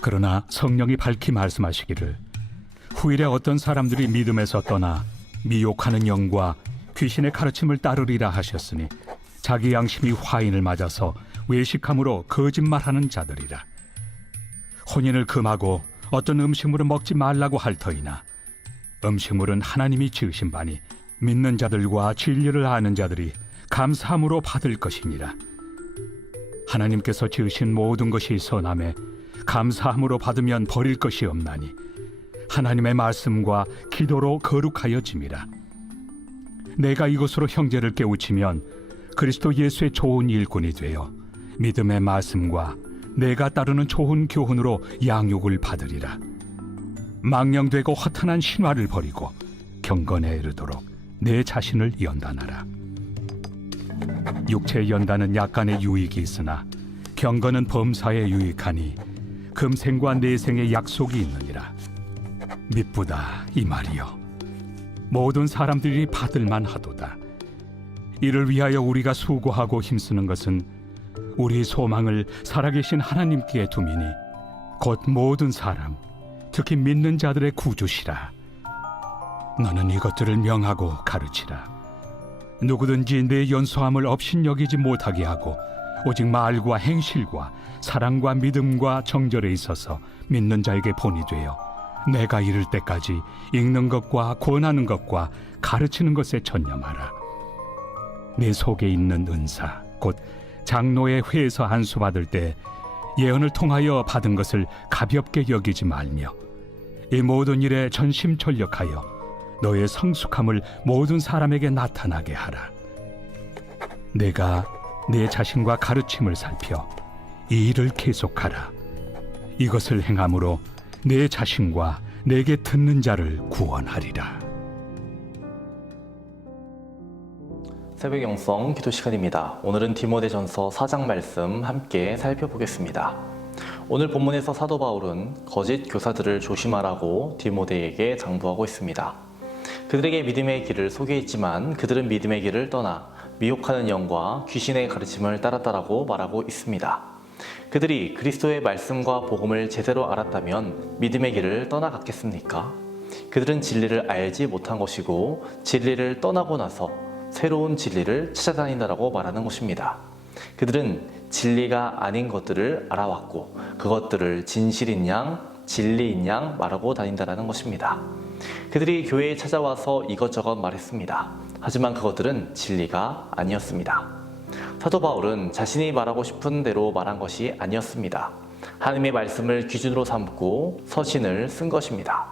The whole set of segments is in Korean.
그러나 성령이 밝히 말씀하시기를 후일에 어떤 사람들이 믿음에서 떠나 미혹하는 영과 귀신의 가르침을 따르리라 하셨으니 자기 양심이 화인을 맞아서 외식함으로 거짓말하는 자들이라. 혼인을 금하고 어떤 음식물을 먹지 말라고 할 터이나 음식물은 하나님이 지으신 바니 믿는 자들과 진리를 아는 자들이 감사함으로 받을 것이니라. 하나님께서 지으신 모든 것이 선함에 감사함으로 받으면 버릴 것이 없나니 하나님의 말씀과 기도로 거룩하여짐이라. 내가 이것으로 형제를 깨우치면 그리스도 예수의 좋은 일꾼이 되어 믿음의 말씀과 내가 따르는 좋은 교훈으로 양육을 받으리라. 망령되고 허탄한 신화를 버리고 경건에 이르도록 내 자신을 연단하라. 육체의 연단은 약간의 유익이 있으나 경건은 범사에 유익하니 금생과 내생의 약속이 있느니라. 미쁘다 이 말이여. 모든 사람들이 받을 만하도다. 이를 위하여 우리가 수고하고 힘쓰는 것은 우리 소망을 살아계신 하나님께 두미니 곧 모든 사람, 특히 믿는 자들의 구주시라. 너는 이것들을 명하고 가르치라. 누구든지 내 연소함을 업신여기지 못하게 하고 오직 말과 행실과 사랑과 믿음과 정절에 있어서 믿는 자에게 본이 되어 내가 이를 때까지 읽는 것과 권하는 것과 가르치는 것에 전념하라. 내 속에 있는 은사 곧 장로의 회에서 안수 받을 때 예언을 통하여 받은 것을 가볍게 여기지 말며 이 모든 일에 전심전력하여 너의 성숙함을 모든 사람에게 나타나게 하라. 내가 내 자신과 가르침을 살펴 이 일을 계속하라. 이것을 행함으로 내 자신과 내게 듣는 자를 구원하리라. 새벽 영성 기도 시간입니다. 오늘은 디모데전서 4장 말씀 함께 살펴보겠습니다. 오늘 본문에서 사도 바울은 거짓 교사들을 조심하라고 디모데에게 당부하고 있습니다. 그들에게 믿음의 길을 소개했지만 그들은 믿음의 길을 떠나 미혹하는 영과 귀신의 가르침을 따랐다라고 말하고 있습니다. 그들이 그리스도의 말씀과 복음을 제대로 알았다면 믿음의 길을 떠나갔겠습니까? 그들은 진리를 알지 못한 것이고 진리를 떠나고 나서 새로운 진리를 찾아다닌다라고 말하는 것입니다. 그들은 진리가 아닌 것들을 알아왔고 그것들을 진실인 양, 진리인 양 말하고 다닌다라는 것입니다. 그들이 교회에 찾아와서 이것저것 말했습니다. 하지만 그것들은 진리가 아니었습니다. 사도 바울은 자신이 말하고 싶은 대로 말한 것이 아니었습니다. 하나님의 말씀을 기준으로 삼고 서신을 쓴 것입니다.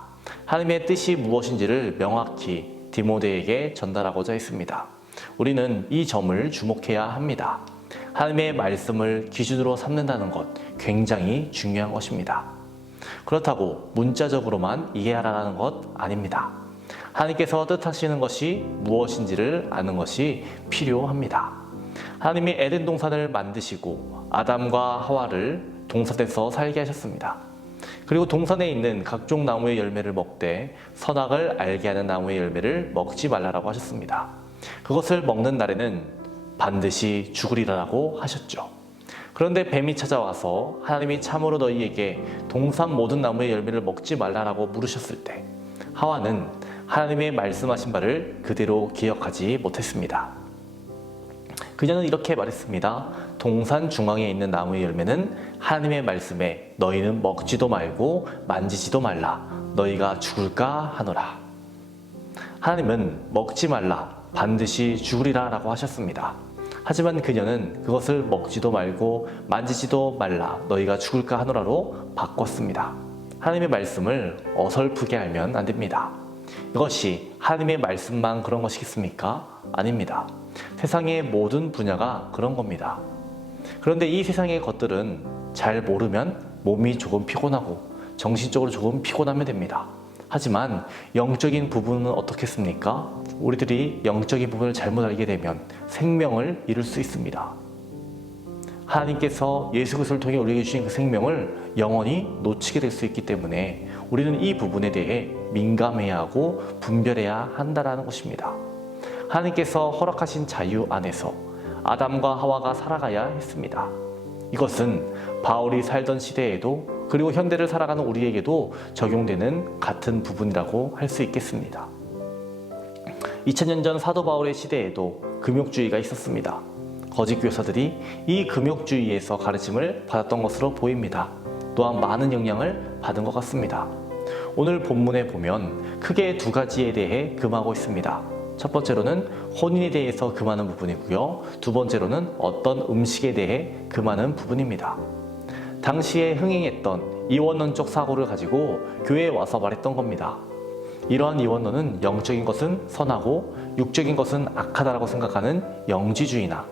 하나님의 뜻이 무엇인지를 명확히 디모데에게 전달하고자 했습니다. 우리는 이 점을 주목해야 합니다. 하나님의 말씀을 기준으로 삼는다는 것 굉장히 중요한 것입니다. 그렇다고 문자적으로만 이해하라는 것 아닙니다. 하나님께서 뜻하시는 것이 무엇인지를 아는 것이 필요합니다. 하나님이 에덴 동산을 만드시고 아담과 하와를 동산에서 살게 하셨습니다. 그리고 동산에 있는 각종 나무의 열매를 먹되 선악을 알게 하는 나무의 열매를 먹지 말라라고 하셨습니다. 그것을 먹는 날에는 반드시 죽으리라고 하셨죠. 그런데 뱀이 찾아와서 하나님이 참으로 너희에게 동산 모든 나무의 열매를 먹지 말라라고 물으셨을 때 하와는 하나님의 말씀하신 바를 그대로 기억하지 못했습니다. 그녀는 이렇게 말했습니다. 동산 중앙에 있는 나무의 열매는 하나님의 말씀에 너희는 먹지도 말고 만지지도 말라. 너희가 죽을까 하노라. 하나님은 먹지 말라. 반드시 죽으리라 라고 하셨습니다. 하지만 그녀는 그것을 먹지도 말고 만지지도 말라. 너희가 죽을까 하노라로 바꿨습니다. 하나님의 말씀을 어설프게 알면 안 됩니다. 이것이 하나님의 말씀만 그런 것이겠습니까? 아닙니다. 세상의 모든 분야가 그런 겁니다. 그런데 이 세상의 것들은 잘 모르면 몸이 조금 피곤하고 정신적으로 조금 피곤하면 됩니다. 하지만 영적인 부분은 어떻겠습니까? 우리들이 영적인 부분을 잘못 알게 되면 생명을 잃을 수 있습니다. 하나님께서 예수 그리스도를 통해 우리에게 주신 그 생명을 영원히 놓치게 될 수 있기 때문에 우리는 이 부분에 대해 민감해야 하고 분별해야 한다는 것입니다. 하나님께서 허락하신 자유 안에서 아담과 하와가 살아가야 했습니다. 이것은 바울이 살던 시대에도 그리고 현대를 살아가는 우리에게도 적용되는 같은 부분이라고 할 수 있겠습니다. 2000년 전 사도 바울의 시대에도 금욕주의가 있었습니다. 거짓 교사들이 이 금욕주의에서 가르침을 받았던 것으로 보입니다. 또한 많은 영향을 받은 것 같습니다. 오늘 본문에 보면 크게 두 가지에 대해 금하고 있습니다. 첫 번째로는 혼인에 대해서 금하는 부분이고요. 두 번째로는 어떤 음식에 대해 금하는 부분입니다. 당시에 흥행했던 이원론적 사고를 가지고 교회에 와서 말했던 겁니다. 이러한 이원론은 영적인 것은 선하고 육적인 것은 악하다라고 생각하는 영지주의나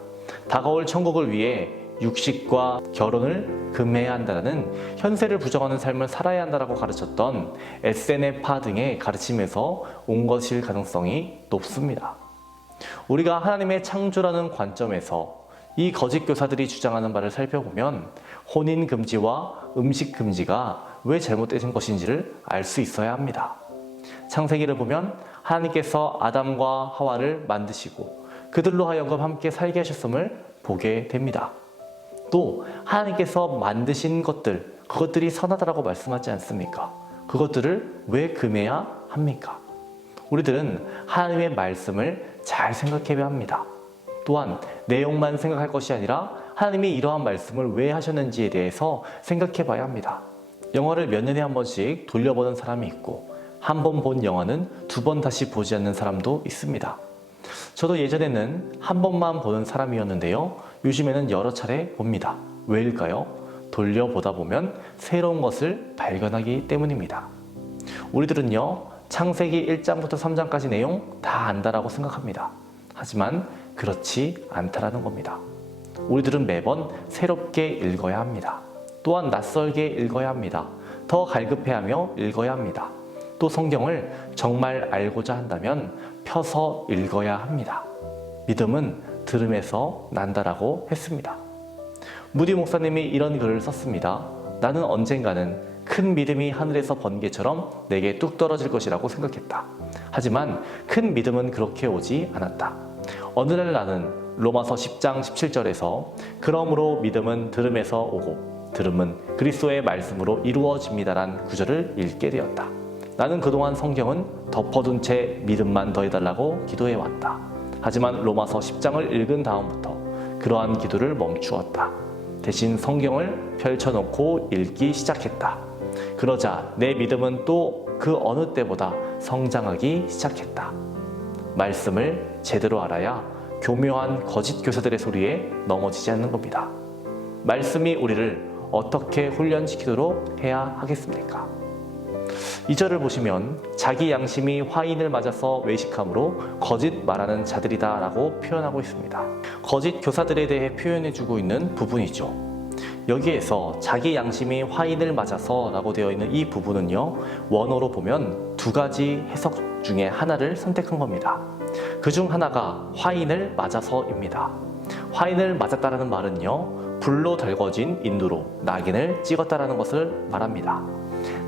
다가올 천국을 위해 육식과 결혼을 금해야 한다는 현세를 부정하는 삶을 살아야 한다라고 가르쳤던 SNF파 등의 가르침에서 온 것일 가능성이 높습니다. 우리가 하나님의 창조라는 관점에서 이 거짓 교사들이 주장하는 바를 살펴보면 혼인 금지와 음식 금지가 왜 잘못된 것인지를 알 수 있어야 합니다. 창세기를 보면 하나님께서 아담과 하와를 만드시고 그들로 하여금 함께 살게 하셨음을 보게 됩니다. 또 하나님께서 만드신 것들, 그것들이 선하다라고 말씀하지 않습니까? 그것들을 왜 금해야 합니까? 우리들은 하나님의 말씀을 잘 생각해야 합니다. 또한 내용만 생각할 것이 아니라 하나님이 이러한 말씀을 왜 하셨는지에 대해서 생각해 봐야 합니다. 영화를 몇 년에 한 번씩 돌려보는 사람이 있고 한 번 본 영화는 두 번 다시 보지 않는 사람도 있습니다. 저도 예전에는 한 번만 보는 사람이었는데요. 요즘에는 여러 차례 봅니다. 왜일까요? 돌려보다 보면 새로운 것을 발견하기 때문입니다. 우리들은요, 창세기 1장부터 3장까지 내용 다 안다라고 생각합니다. 하지만 그렇지 않다라는 겁니다. 우리들은 매번 새롭게 읽어야 합니다. 또한 낯설게 읽어야 합니다. 더 갈급해하며 읽어야 합니다. 또 성경을 정말 알고자 한다면 펴서 읽어야 합니다. 믿음은 들음에서 난다라고 했습니다. 무디 목사님이 이런 글을 썼습니다. 나는 언젠가는 큰 믿음이 하늘에서 번개처럼 내게 뚝 떨어질 것이라고 생각했다. 하지만 큰 믿음은 그렇게 오지 않았다. 어느 날 나는 로마서 10장 17절에서 그러므로 믿음은 들음에서 오고 들음은 그리스도의 말씀으로 이루어집니다란 구절을 읽게 되었다. 나는 그동안 성경은 덮어둔 채 믿음만 더해달라고 기도해왔다. 하지만 로마서 10장을 읽은 다음부터 그러한 기도를 멈추었다. 대신 성경을 펼쳐놓고 읽기 시작했다. 그러자 내 믿음은 또 그 어느 때보다 성장하기 시작했다. 말씀을 제대로 알아야 교묘한 거짓 교사들의 소리에 넘어지지 않는 겁니다. 말씀이 우리를 어떻게 훈련시키도록 해야 하겠습니까? 2절을 보시면 자기 양심이 화인을 맞아서 외식함으로 거짓 말하는 자들이다 라고 표현하고 있습니다. 거짓 교사들에 대해 표현해주고 있는 부분이죠. 여기에서 자기 양심이 화인을 맞아서 라고 되어 있는 이 부분은요, 원어로 보면 두 가지 해석 중에 하나를 선택한 겁니다. 그중 하나가 화인을 맞아서입니다. 화인을 맞았다라는 말은요, 불로 달궈진 인두로 낙인을 찍었다라는 것을 말합니다.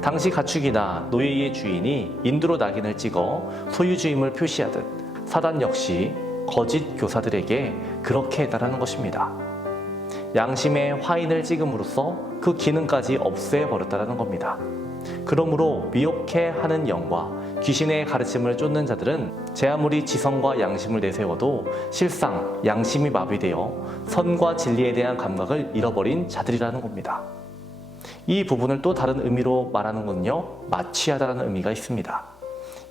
당시 가축이나 노예의 주인이 인두로 낙인을 찍어 소유주임을 표시하듯 사단 역시 거짓 교사들에게 그렇게 했다라는 것입니다. 양심에 화인을 찍음으로써 그 기능까지 없애버렸다라는 겁니다. 그러므로 미혹해 하는 영과 귀신의 가르침을 쫓는 자들은 제 아무리 지성과 양심을 내세워도 실상 양심이 마비되어 선과 진리에 대한 감각을 잃어버린 자들이라는 겁니다. 이 부분을 또 다른 의미로 말하는 것은요, 마취하다라는 의미가 있습니다.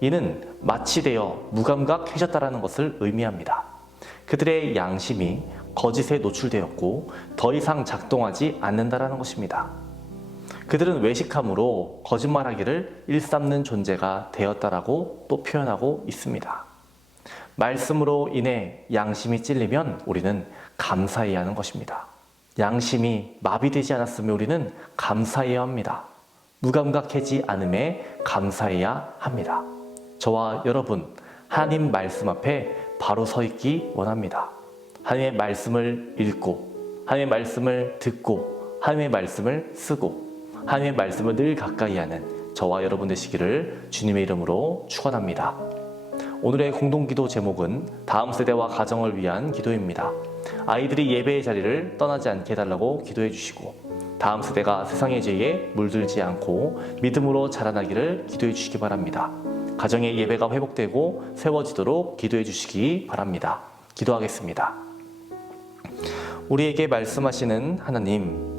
이는 마취되어 무감각해졌다라는 것을 의미합니다. 그들의 양심이 거짓에 노출되었고 더 이상 작동하지 않는다라는 것입니다. 그들은 외식함으로 거짓말하기를 일삼는 존재가 되었다라고 또 표현하고 있습니다. 말씀으로 인해 양심이 찔리면 우리는 감사해야 하는 것입니다. 양심이 마비되지 않았으면 우리는 감사해야 합니다. 무감각해지 않음에 감사해야 합니다. 저와 여러분, 하나님 말씀 앞에 바로 서 있기 원합니다. 하나님의 말씀을 읽고, 하나님의 말씀을 듣고, 하나님의 말씀을 쓰고, 하나님의 말씀을 늘 가까이 하는 저와 여러분 되시기를 주님의 이름으로 축원합니다. 오늘의 공동기도 제목은 다음 세대와 가정을 위한 기도입니다. 아이들이 예배의 자리를 떠나지 않게 해달라고 기도해 주시고, 다음 세대가 세상의 죄에 물들지 않고 믿음으로 자라나기를 기도해 주시기 바랍니다. 가정의 예배가 회복되고 세워지도록 기도해 주시기 바랍니다. 기도하겠습니다. 우리에게 말씀하시는 하나님,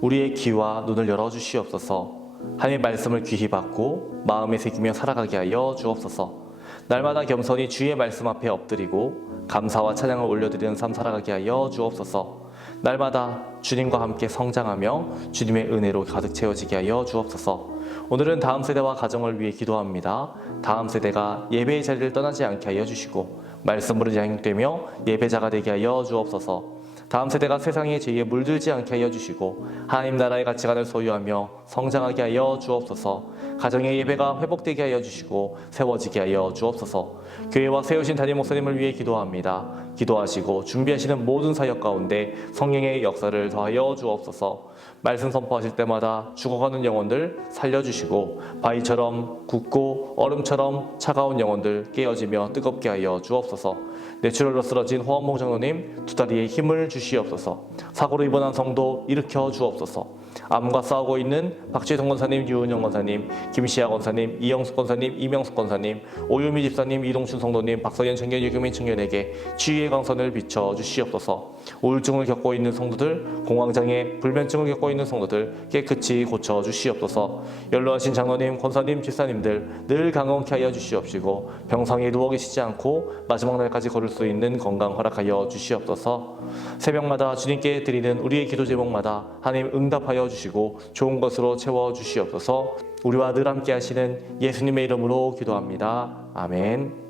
우리의 귀와 눈을 열어주시옵소서. 하나님의 말씀을 귀히 받고 마음에 새기며 살아가게 하여 주옵소서. 날마다 겸손히 주의 말씀 앞에 엎드리고 감사와 찬양을 올려드리는 삶 살아가게 하여 주옵소서. 날마다 주님과 함께 성장하며 주님의 은혜로 가득 채워지게 하여 주옵소서. 오늘은 다음 세대와 가정을 위해 기도합니다. 다음 세대가 예배의 자리를 떠나지 않게 하여 주시고 말씀으로 양육되며 예배자가 되게 하여 주옵소서. 다음 세대가 세상의 죄에 물들지 않게 하여 주시고 하나님 나라의 가치관을 소유하며 성장하게 하여 주옵소서. 가정의 예배가 회복되게 하여 주시고 세워지게 하여 주옵소서. 교회와 세우신 담임 목사님을 위해 기도합니다. 기도하시고 준비하시는 모든 사역 가운데 성령의 역사를 더하여 주옵소서. 말씀 선포하실 때마다 죽어가는 영혼들 살려주시고 바위처럼 굳고 얼음처럼 차가운 영혼들 깨어지며 뜨겁게 하여 주옵소서. 뇌출혈로 쓰러진 호원봉 장로님 두 다리에 힘을 주시옵소서. 사고로 입원한 성도 일으켜 주옵소서. 암과 싸우고 있는 박재동 권사님, 유은영 권사님, 김시아 권사님, 이영숙 권사님, 이명숙 권사님, 오유미 집사님, 이동춘 성도님, 박서연 청년 유교민 청년에게 치유의 강선을 비춰 주시옵소서. 우울증을 겪고 있는 성도들, 공황장애, 불면증을 겪고 있는 성도들 깨끗이 고쳐 주시옵소서. 연로하신 장로님, 권사님, 집사님들 늘 강건케 하여 주시옵시고 병상에 누워 계시지 않고 마지막 날까지 걸을 수 있는 건강 허락하여 주시옵소서. 새벽마다 주님께 드리는 우리의 기도 제목마다 하나님 응답하여 주시고 좋은 것으로 채워 주시옵소서. 우리와 늘 함께 하시는 예수님의 이름으로 기도합니다. 아멘.